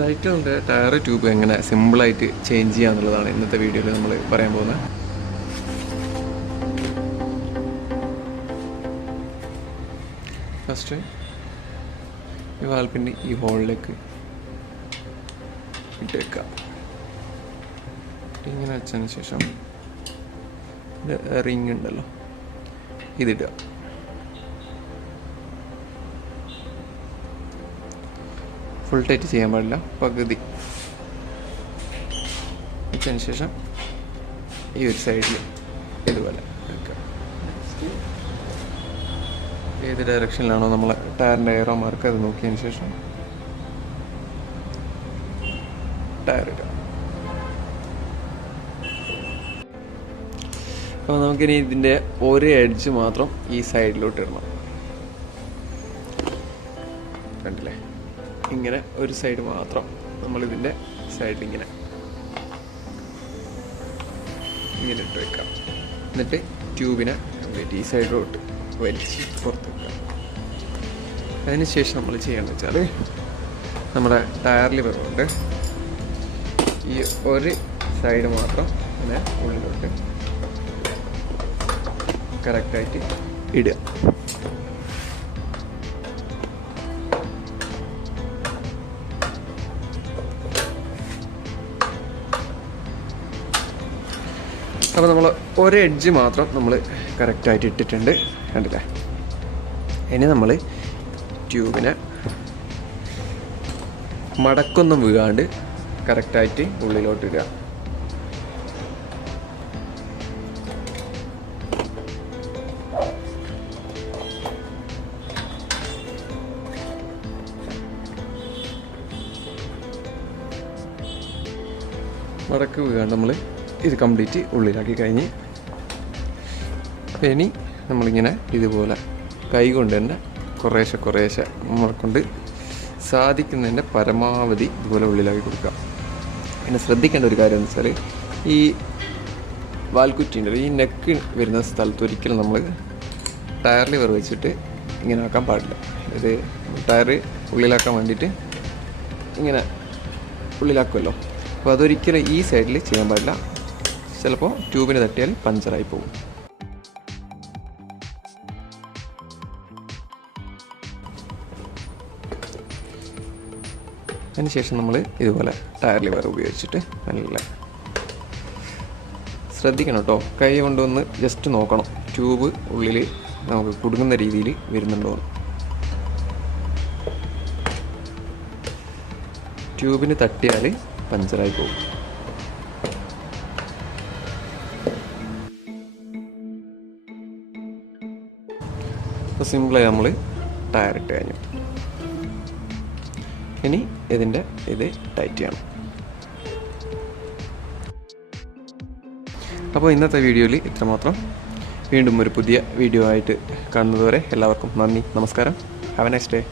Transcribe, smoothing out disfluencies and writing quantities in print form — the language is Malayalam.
സൈക്കിളിൻ്റെ ടയർ ട്യൂബ് എങ്ങനെ സിമ്പിളായിട്ട് ചേഞ്ച് ചെയ്യുക എന്നുള്ളതാണ് ഇന്നത്തെ വീഡിയോയിൽ നമ്മൾ പറയാൻ പോകുന്നത്. ഫസ്റ്റ് ഈ വാൽപ്പിൻ്റെ ഈ ഹോളിലേക്ക് ഇട്ട് വെക്കുക. ഇങ്ങനെ വെച്ചതിന് ശേഷം റിങ് ഉണ്ടല്ലോ, ഇതിടുക. ഫുൾ ടൈറ്റ് ചെയ്യാൻ പാടില്ല, പകുതി വെച്ചതിന് ശേഷം ഈ ഒരു സൈഡിൽ ഇതുപോലെ വെക്കുക. ഏത് ഡയറക്ഷനിലാണോ നമ്മൾ ടയറിൻ്റെ എയറോ മാർക്ക് അത് നോക്കിയതിന് ശേഷം ടയർ ഇടുക. അപ്പോൾ നമുക്കിനി ഇതിൻ്റെ ഒരു എഡ്ജ് മാത്രം ഈ സൈഡിലോട്ട് ഇടണം. കണ്ടില്ലേ, ഇങ്ങനെ ഒരു സൈഡ് മാത്രം നമ്മളിതിൻ്റെ സൈഡിൽ ഇങ്ങനെ ഇട്ട് വെക്കാം. എന്നിട്ട് ട്യൂബിനെ ഈ സൈഡിലോട്ട് വലിച്ച് പുറത്ത് വെക്കാം. അതിനുശേഷം നമ്മൾ ചെയ്യേണ്ടത് വെച്ചാൽ നമ്മുടെ ടയറിൽ വരുന്നുണ്ട് ഈ ഒരു സൈഡ് മാത്രം ഇങ്ങനെ ഉള്ളിലോട്ട് കറക്റ്റായിട്ട് ഇടുക. അപ്പോൾ നമ്മൾ ഒരു എഡ്ജ് മാത്രം നമ്മൾ കറക്റ്റായിട്ട് ഇട്ടിട്ടുണ്ട്, കണ്ടില്ലേ. ഇനി നമ്മൾ ട്യൂബിനെ മടക്കൊന്നും വീഴാണ്ട് കറക്റ്റായിട്ട് ഉള്ളിലോട്ട് ഇടുക. മടക്ക് വീഴാണ്ട് നമ്മൾ ഇത് കംപ്ലീറ്റ് ഉള്ളിലാക്കി കഴിഞ്ഞ് ഇനി നമ്മളിങ്ങനെ ഇതുപോലെ കൈ കൊണ്ട് തന്നെ കുറേശ്ശെ നമ്മളെ കൊണ്ട് സാധിക്കുന്നതിൻ്റെ പരമാവധി ഇതുപോലെ ഉള്ളിലാക്കി കൊടുക്കുക. പിന്നെ ശ്രദ്ധിക്കേണ്ട ഒരു കാര്യം എന്ന് വെച്ചാൽ ഈ വാൽക്കുറ്റിൻ്റെ ഈ നെക്ക് വരുന്ന സ്ഥലത്ത് ഒരിക്കലും നമ്മൾ ടയർ ലിവർ വെച്ചിട്ട് ഇങ്ങനെ ആക്കാൻ പാടില്ല. ഇത് ടയർ ഉള്ളിലാക്കാൻ വേണ്ടിയിട്ട് ഇങ്ങനെ ഉള്ളിലാക്കുമല്ലോ, അപ്പോൾ അതൊരിക്കലും ഈ സൈഡിൽ ചെയ്യാൻ പാടില്ല. ചിലപ്പോൾ ട്യൂബിന് തട്ടിയാൽ പഞ്ചറായി പോകും. അതിനുശേഷം നമ്മൾ ഇതുപോലെ ടയർ ലിവർ ഉപയോഗിച്ചിട്ട് നല്ല ശ്രദ്ധിക്കണം കേട്ടോ. കൈ കൊണ്ടൊന്ന് ജസ്റ്റ് നോക്കണം ട്യൂബ് ഉള്ളിൽ നമുക്ക് കുടുങ്ങുന്ന രീതിയിൽ വരുന്നുണ്ടോ. ട്യൂബിന് തട്ടിയാൽ പഞ്ചറായി പോകും. അപ്പോൾ സിമ്പിളായി നമ്മൾ ടയർ ഇട്ട് കഴിഞ്ഞു. ഇനി ഇത് ടൈറ്റ് ചെയ്യണം. അപ്പോൾ ഇന്നത്തെ വീഡിയോയിൽ ഇത്രമാത്രം. വീണ്ടും ഒരു പുതിയ വീഡിയോ ആയിട്ട് കാണുന്നതുവരെ എല്ലാവർക്കും നന്ദി, നമസ്കാരം. Have A nice day.